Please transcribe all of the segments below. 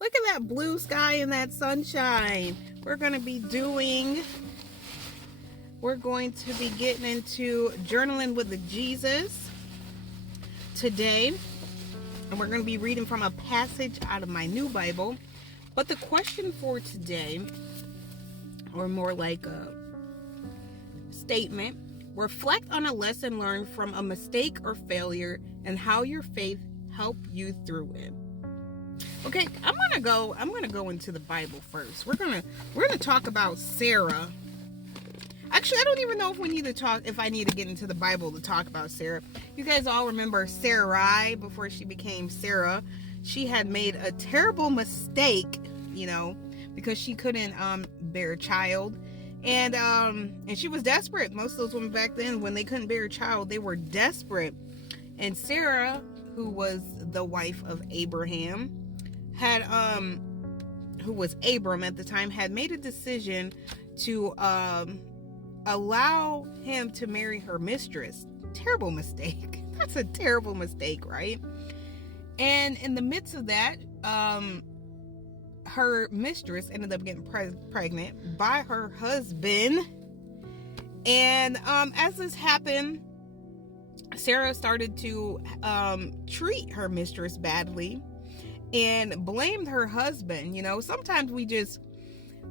Look at that blue sky and that sunshine. We're going to be getting into journaling with the Jesus today. And we're going to be reading from a passage out of my new Bible. But the question for today, or more like a statement, reflect on a lesson learned from a mistake or failure and how your faith helped you through it. Okay, I'm gonna go into the Bible first. We're gonna talk about Sarah. Actually, I don't even know if I need to get into the Bible to talk about Sarah. You guys all remember Sarai before she became Sarah. She had made a terrible mistake, because she couldn't bear a child. And she was desperate. Most of those women back then, when they couldn't bear a child, they were desperate. And Sarah, who was the wife of Abraham, who was Abram at the time, had made a decision to allow him to marry her mistress. Terrible mistake. That's a terrible mistake, right? And in the midst of that, her mistress ended up getting pregnant by her husband. And as this happened, Sarah started to treat her mistress badly and blamed her husband. Sometimes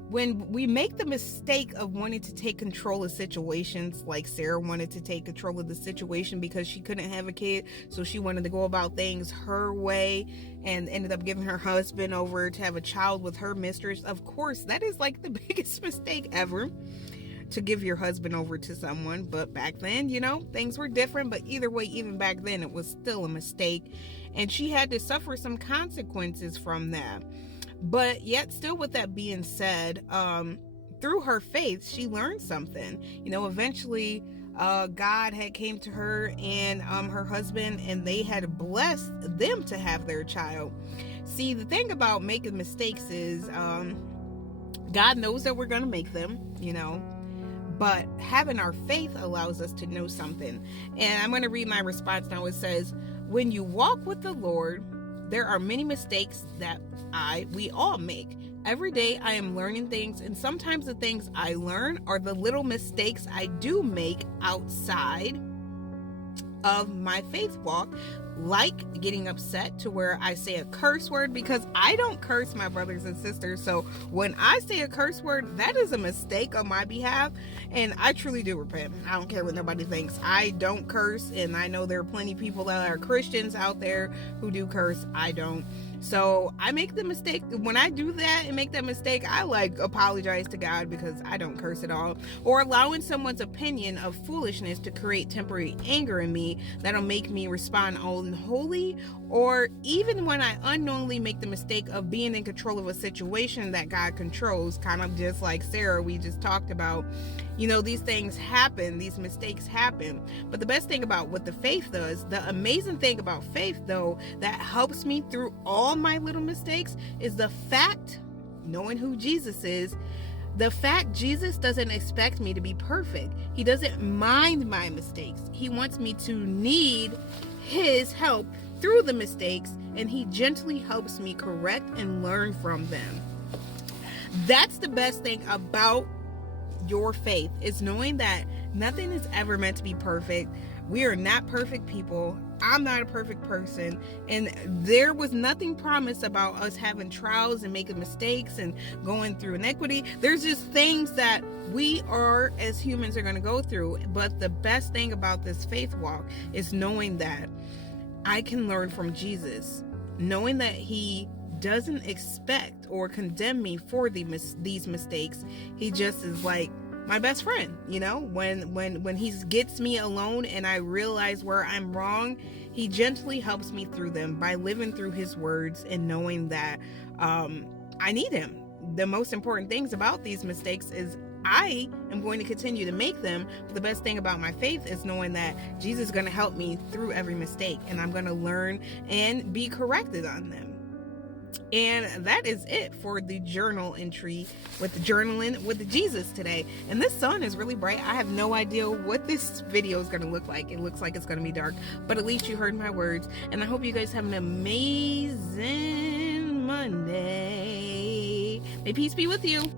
when we make the mistake of wanting to take control of situations, like Sarah wanted to take control of the situation because she couldn't have a kid, so she wanted to go about things her way and ended up giving her husband over to have a child with her mistress. Of course, that is like the biggest mistake ever, to give your husband over to someone. But back then, things were different. But either way, even back then, it was still a mistake, and she had to suffer some consequences from that. But yet, still, with that being said, through her faith, she learned something. Eventually, God had came to her and her husband, and they had blessed them to have their child. See, the thing about making mistakes is God knows that we're going to make them, but having our faith allows us to know something. And I'm going to read my response now. It says, when you walk with the Lord, there are many mistakes that we all make. Every day I am learning things, and sometimes the things I learn are the little mistakes I do make outside of my faith walk, like getting upset to where I say a curse word, because I don't curse, my brothers and sisters. So when I say a curse word, that is a mistake on my behalf, and I truly do repent. I don't care what nobody thinks. I don't curse, and I know there are plenty of people that are Christians out there who do curse. I don't. So I make the mistake. When I do that and make that mistake, I apologize to God, because I don't curse at all. Or allowing someone's opinion of foolishness to create temporary anger in me that'll make me respond unholy. Or even when I unknowingly make the mistake of being in control of a situation that God controls, kind of just like Sarah we just talked about. These things happen, these mistakes happen. But the best thing about what the faith does, the amazing thing about faith though, that helps me through all my little mistakes, is the fact, knowing who Jesus is, the fact Jesus doesn't expect me to be perfect. He doesn't mind my mistakes. He wants me to need his help through the mistakes, and he gently helps me correct and learn from them. That's the best thing about your faith, is knowing that nothing is ever meant to be perfect. We are not perfect people. I'm not a perfect person, and there was nothing promised about us having trials and making mistakes and going through inequity. There's just things that we are, as humans, are going to go through. But the best thing about this faith walk is knowing that I can learn from Jesus, knowing that he doesn't expect or condemn me for these mistakes. He just is like my best friend. When he gets me alone and I realize where I'm wrong, he gently helps me through them by living through his words and knowing that I need him. The most important things about these mistakes is I am going to continue to make them. But the best thing about my faith is knowing that Jesus is going to help me through every mistake, and I'm going to learn and be corrected on them. And that is it for the journal entry with the journaling with Jesus today. And this sun is really bright. I have no idea what this video is going to look like. It looks like it's going to be dark, but at least you heard my words. And I hope you guys have an amazing Monday. May peace be with you.